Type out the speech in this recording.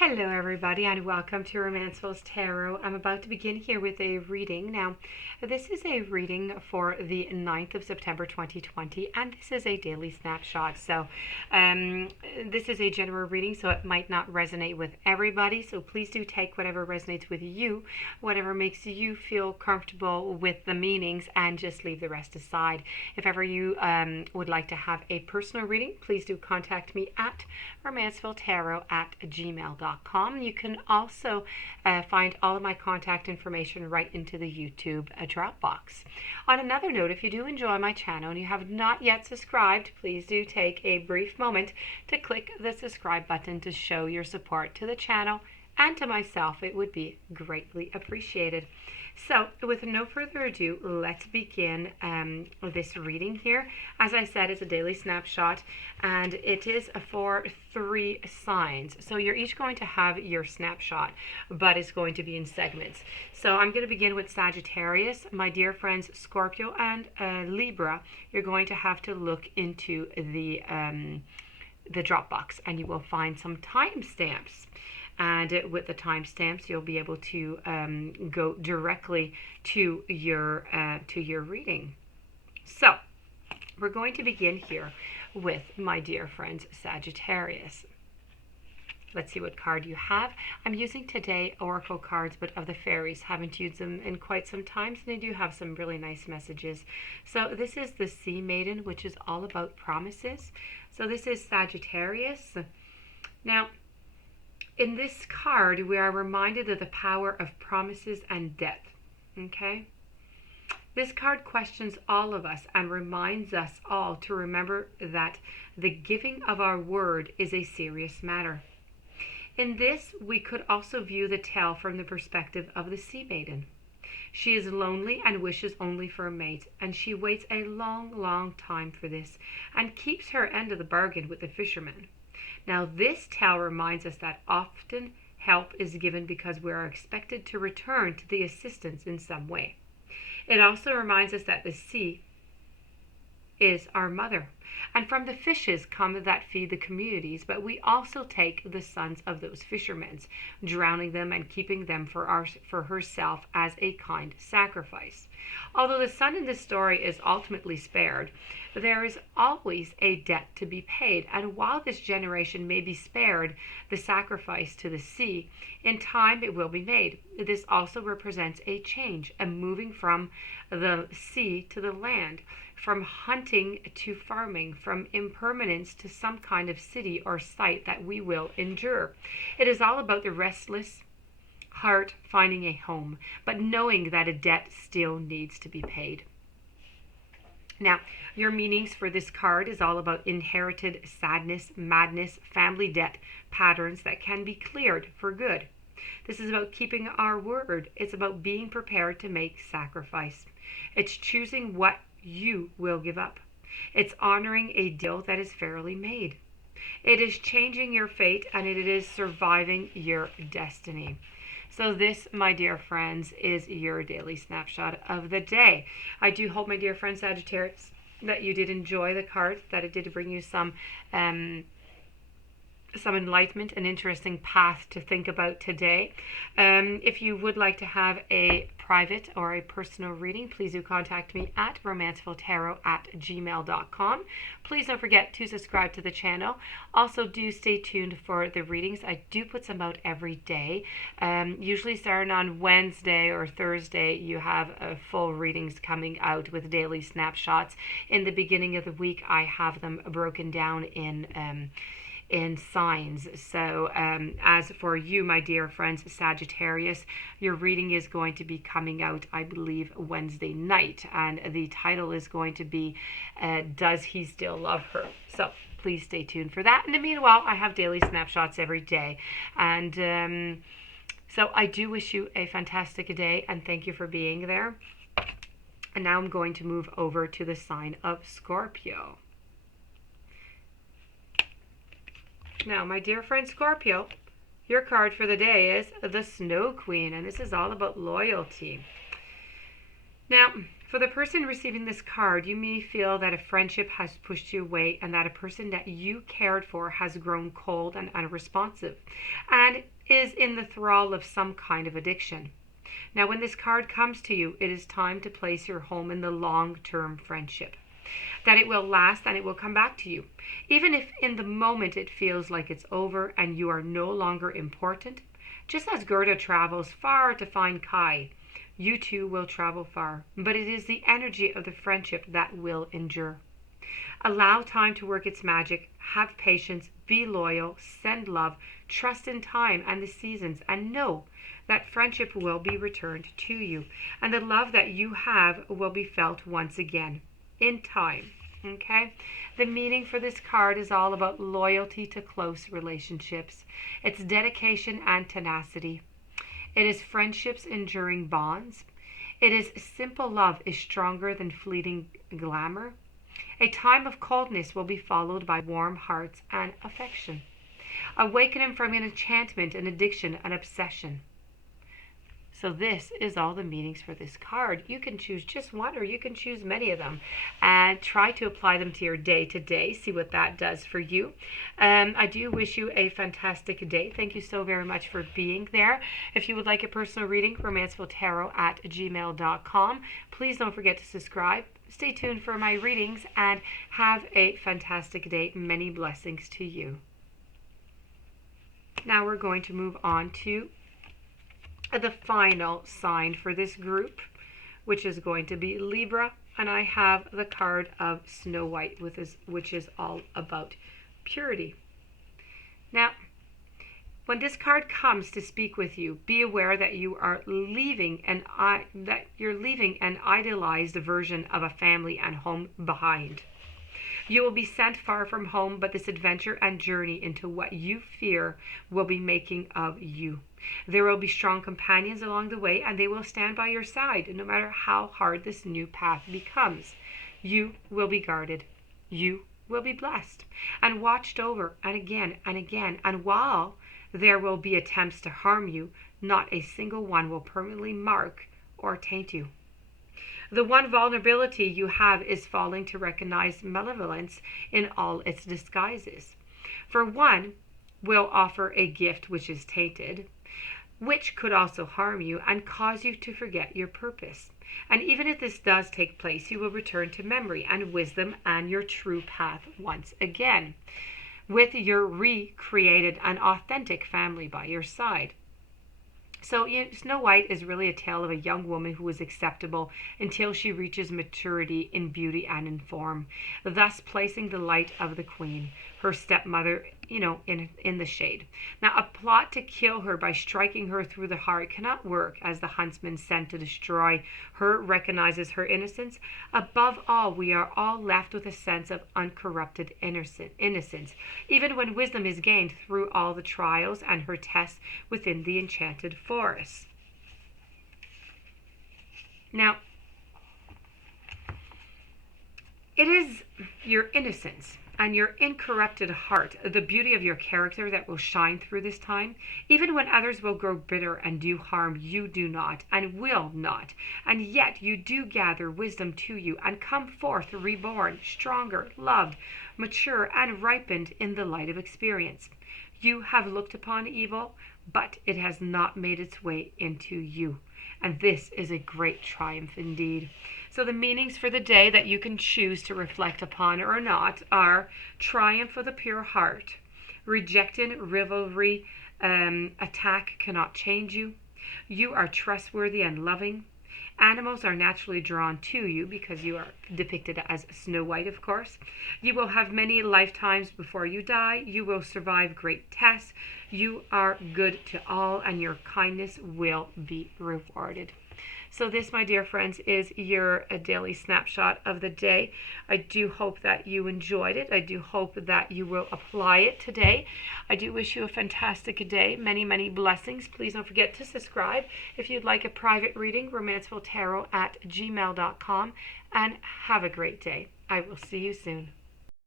Hello everybody and welcome to Romancefull's Tarot. I'm about to begin here with a reading. Now, this is a reading for the 9th of September 2020 and this is a daily snapshot. So this is a general reading, so it might not resonate with everybody. So please do take whatever resonates with you, whatever makes you feel comfortable with the meanings, and just leave the rest aside. If ever you would like to have a personal reading, please do contact me at romancefulltarot@gmail.com. You can also find all of my contact information right into the YouTube Dropbox. On another note, if you do enjoy my channel and you have not yet subscribed, please do take a brief moment to click the subscribe button to show your support to the channel and to myself. It would be greatly appreciated. So with no further ado, let's begin this reading here. As I said, it's a daily snapshot and it is for 3 signs. So you're each going to have your snapshot, but it's going to be in segments. So I'm going to begin with Sagittarius. My dear friends, Scorpio and Libra, you're going to have to look into the Dropbox and you will find some timestamps. And with the timestamps, you'll be able to go directly to your reading. So we're going to begin here with my dear friends Sagittarius. Let's see what card you have. I'm using today oracle cards, but of the fairies. Haven't used them in quite some time, so they do have some really nice messages. So this is the Sea Maiden, which is all about promises. So this is Sagittarius. Now, in this card, we are reminded of the power of promises and death, okay? This card questions all of us and reminds us all to remember that the giving of our word is a serious matter. In this, we could also view the tale from the perspective of the Sea Maiden. She is lonely and wishes only for a mate, and she waits a long, long time for this and keeps her end of the bargain with the fisherman. Now, this tale reminds us that often help is given because we are expected to return to the assistance in some way. It also reminds us that the sea is our mother, and from the fishes come that feed the communities, but we also take the sons of those fishermen, drowning them and keeping them for herself as a kind sacrifice. Although the son in this story is ultimately spared, there is always a debt to be paid, and while this generation may be spared the sacrifice to the sea, in time it will be made. This also represents a change, a moving from the sea to the land, from hunting to farming, from impermanence to some kind of city or site that we will endure. It is all about the restless heart finding a home, but knowing that a debt still needs to be paid. Now, your meanings for this card is all about inherited sadness, madness, family debt patterns that can be cleared for good. This is about keeping our word. It's about being prepared to make sacrifice. It's choosing what you will give up. It's honoring a deal that is fairly made. It is changing your fate, and it is surviving your destiny. So this, my dear friends, is your daily snapshot of the day. I do hope, my dear friend Sagittarius, that you did enjoy the cards, that it did bring you some enlightenment, an interesting path to think about today. If you would like to have a private or a personal reading, please do contact me at romancefulltarot@gmail.com. Please don't forget to subscribe to the channel. Also, do stay tuned for the readings. I do put some out every day. Usually starting on Wednesday or Thursday, you have full readings coming out with daily snapshots. In the beginning of the week, I have them broken down in signs. So as for you, my dear friends Sagittarius, your reading is going to be coming out, I believe, Wednesday night, and the title is going to be Does He Still Love Her? So please stay tuned for that. In the meanwhile, I have daily snapshots every day, and so I do wish you a fantastic day, and thank you for being there. And now I'm going to move over to the sign of Scorpio. Now, my dear friend Scorpio, your card for the day is the Snow Queen, and this is all about loyalty. Now, For the person receiving this card, you may feel that a friendship has pushed you away and that a person that you cared for has grown cold and unresponsive and is in the thrall of some kind of addiction. Now, when this card comes to you, it is time to place your home in the long-term friendship. That it will last and it will come back to you. Even if in the moment it feels like it's over and you are no longer important, just as Gerda travels far to find Kai, you too will travel far, but it is the energy of the friendship that will endure. Allow time to work its magic, have patience, be loyal, send love, trust in time and the seasons, and know that friendship will be returned to you, and the love that you have will be felt once again in time. Okay? The meaning for this card is all about loyalty to close relationships. It's dedication and tenacity. It is friendships enduring bonds. It is simple love is stronger than fleeting glamour. A time of coldness will be followed by warm hearts and affection. Awakening from an enchantment, an addiction, an obsession. So this is all the meanings for this card. You can choose just one or you can choose many of them and try to apply them to your day to day. See what that does for you. I do wish you a fantastic day. Thank you so very much for being there. If you would like a personal reading, romancefulltarot@gmail.com. Please don't forget to subscribe. Stay tuned for my readings and have a fantastic day. Many blessings to you. Now we're going to move on to the final sign for this group, which is going to be Libra, and I have the card of Snow White, which is all about purity. Now, when this card comes to speak with you, be aware that you are leaving an idealized version of a family and home behind. You will be sent far from home, but this adventure and journey into what you fear will be making of you. There will be strong companions along the way, and they will stand by your side no matter how hard this new path becomes. You will be guarded. You will be blessed and watched over and again and again. And while there will be attempts to harm you, not a single one will permanently mark or taint you. The one vulnerability you have is failing to recognize malevolence in all its disguises. For one will offer a gift which is tainted, which could also harm you and cause you to forget your purpose. And even if this does take place, you will return to memory and wisdom and your true path once again, with your recreated and authentic family by your side. So Snow White is really a tale of a young woman who is acceptable until she reaches maturity in beauty and in form, thus placing the light of the queen, her stepmother, in the shade. Now, a plot to kill her by striking her through the heart cannot work, as the huntsman sent to destroy her recognizes her innocence. Above all, we are all left with a sense of uncorrupted innocence, even when wisdom is gained through all the trials and her tests within the enchanted forest. Now, it is your innocence and your incorrupted heart, the beauty of your character, that will shine through this time. Even when others will grow bitter and do harm, you do not and will not. And yet you do gather wisdom to you and come forth reborn, stronger, loved, mature, and ripened in the light of experience. You have looked upon evil, but it has not made its way into you. And this is a great triumph indeed. So the meanings for the day that you can choose to reflect upon or not are triumph of the pure heart, rejecting rivalry, attack cannot change you. You are trustworthy and loving. Animals are naturally drawn to you because you are depicted as Snow White, of course. You will have many lifetimes before you die. You will survive great tests. You are good to all, and your kindness will be rewarded. So this, my dear friends, is your daily snapshot of the day. I do hope that you enjoyed it. I do hope that you will apply it today. I do wish you a fantastic day. Many, many blessings. Please don't forget to subscribe. If you'd like a private reading, romancefulltarot@gmail.com. And have a great day. I will see you soon.